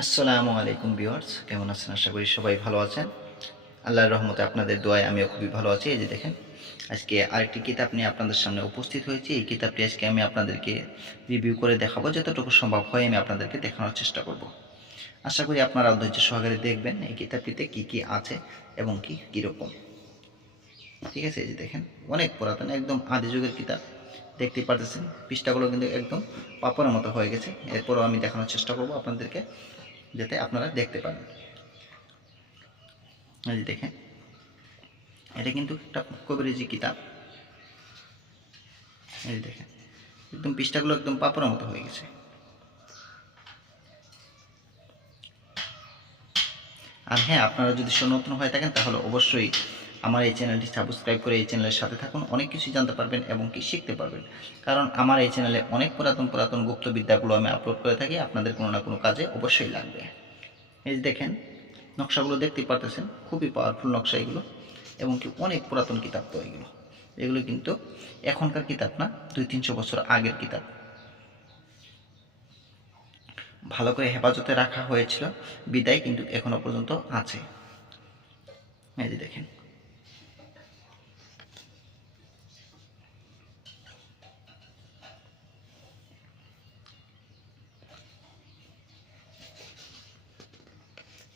আসসালামু আলাইকুম ভিউয়ার্স, কেমন আছেন? আশা করি সবাই ভালো আছেন। আল্লাহর রহমতে আপনাদের দোয়ায় আমিও খুবই ভালো আছি। এই যে দেখেন, আজকে আরেকটি কিতাব নিয়ে আপনাদের সামনে উপস্থিত হয়েছি। এই কিতাবটি আজকে আমি আপনাদেরকে রিভিউ করে দেখাবো। যতটুকু সম্ভব হয় আমি আপনাদেরকে দেখানোর চেষ্টা করব। আশা করি আপনারা ধৈর্য সহকারে দেখবেন এই কিতাবটিতে কি কি আছে এবং কি কীরকম। ঠিক আছে, এই যে দেখেন, অনেক পুরাতন, একদম আদি যুগের কিতাব। দেখতে পারতেছেন, পৃষ্ঠাগুলো কিন্তু একদম পাপড়ের মতো হয়ে গেছে। এরপরও আমি দেখানোর চেষ্টা করব আপনাদেরকে। যাতে আপনারা দেখতে পারেন। এই দেখেন, এটা কিন্তু একটা কবিরাজি কিতাব। এই দেখেন, একদম পৃষ্ঠাগুলো একদম পাপড়ের মতো হয়ে গেছে। আর হ্যাঁ আপনারা যদি সনাতন হয়ে থাকেন, তাহলে অবশ্যই আমার এই চ্যানেলটি সাবস্ক্রাইব করে এই চ্যানেলের সাথে থাকুন, অনেক কিছু জানতে পারবেন এবং কি শিখতে পারবেন। কারণ আমার এই চ্যানেলে অনেক পুরাতন পুরাতন গুপ্তবিদ্যাগুলো আমি আপলোড করে থাকি, আপনাদের কোনো না কোনো কাজে অবশ্যই লাগবে। এই দেখেন, নকশাগুলো দেখতেই পারতেছেন, খুবই পাওয়ারফুল নকশা এগুলো এবং কি অনেক পুরাতন কিতাব তো এগুলো। এগুলো কিন্তু এখনকার কিতাব না, দুই তিনশো বছর আগের কিতাব। ভালো করে হেফাজতে রাখা হয়েছিল, বিদায় কিন্তু এখনও পর্যন্ত আছে। এই যে দেখেন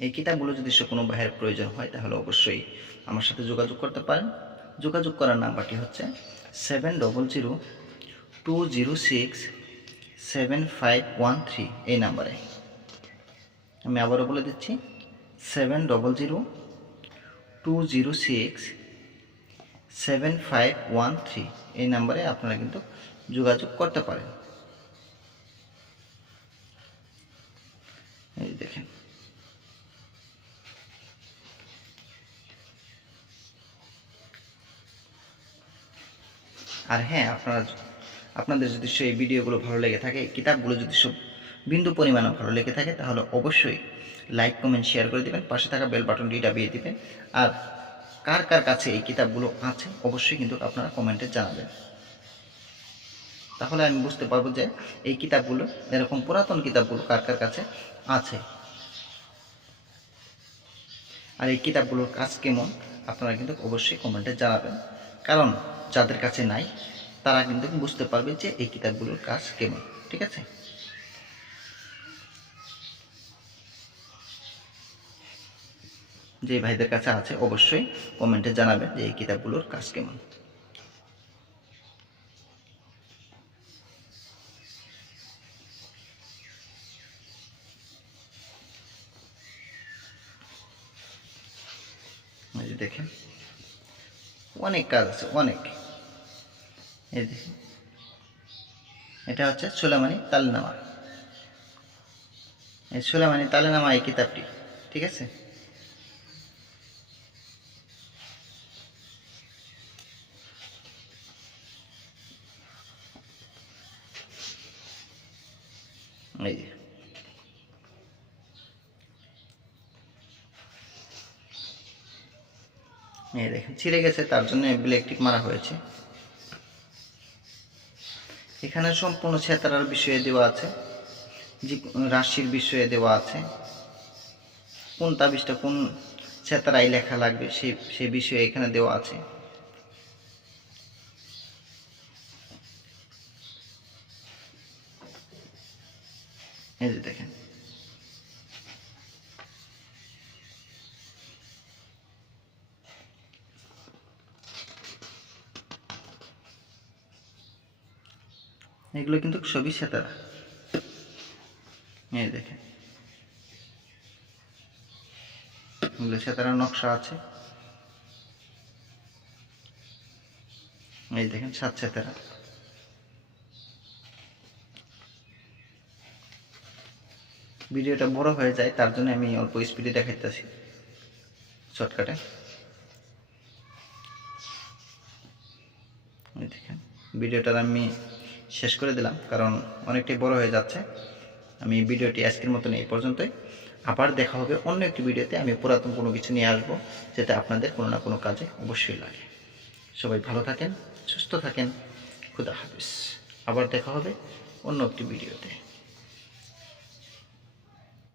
এই কিতাবগুলো যদি সে কোনো ভাইয়ের প্রয়োজন হয়, তাহলে অবশ্যই আমার সাথে যোগাযোগ করতে পারেন। যোগাযোগ করার নাম্বারটি হচ্ছে seven double zero two zero six seven five one three এই নাম্বারে। আমি আবারও বলে দিচ্ছি seven double zero two zero six seven five one three এই নাম্বারে আপনারা কিন্তু যোগাযোগ করতে পারেন। আর হ্যাঁ আপনারা আপনাদের যদি সেই ভিডিওগুলো ভালো লেগে থাকে, কিতাবগুলো যদি সব বিন্দু পরিমাণও ভালো লেগে থাকে, তাহলে অবশ্যই লাইক, কমেন্ট, শেয়ার করে দিবেন, পাশে থাকা বেল বাটনটি দাবিয়ে দেবেন। আর কার কার কাছে এই কিতাবগুলো আছে, অবশ্যই কিন্তু আপনারা কমেন্টে জানাবেন। তাহলে আমি বুঝতে পারব যে এই কিতাবগুলো, এরকম পুরাতন কিতাবগুলো কার কার কাছে আছে? আর এই কিতাবগুলোর কাজ কেমন, আপনারা কিন্তু অবশ্যই কমেন্টে জানাবেন। কারণ যাদের কাছে নাই, তারা কিন্তু বুঝতে পারবে যে এই কিতাবগুলোর কাজ কেমন, ঠিক আছে? যে ভাইদের কাছে আছে, অবশ্যই কমেন্টে জানাবেন যে এই কিতাবগুলোর কাজ কেমন। দেখেন, অনেক কাজ আছে, অনেক। এটা হচ্ছে সোলামানি তালনামা। এই সোলামানি তালনামা এই কিতাবটি, ঠিক আছে? এই যে। দেখেন, ছিঁড়ে গেছে, তার জন্য ব্ল্যাক মারা হয়েছে। এখানে সম্পূর্ণ সেতারার বিষয়ে দেওয়া আছে, যে রাশির বিষয়ে দেওয়া আছে, কোন তাবিজটা কোন ছেতারাই লেখা লাগবে সেই সে বিষয়ে এখানে দেওয়া আছে। এই যে দেখেন। এগুলো কিন্তু সবই সেতারা। এই দেখেন। এগুলো সেতারার নকশা আছে। এই দেখেন সাত সেতারা। ভিডিওটা বড় হয়ে যায়, তার জন্য আমি অল্প স্পিডে দেখাইতেছি। শর্টকাটে। ভিডিওটার আমি শেষ করে দিলাম, কারণ অনেকটাই বড় হয়ে যাচ্ছে। আমি ভিডিওটি আজকের মতন এই পর্যন্তই। আবার দেখা হবে অন্য একটি ভিডিওতে। আমি পুরাতন কোনো কিছু নিয়ে আসব যেটা আপনাদের কোনো না কোনো কাজে অবশ্যই লাগে। সবাই ভালো থাকেন, সুস্থ থাকেন। খুদা হাফিজ। আবার দেখা হবে অন্য একটি ভিডিওতে।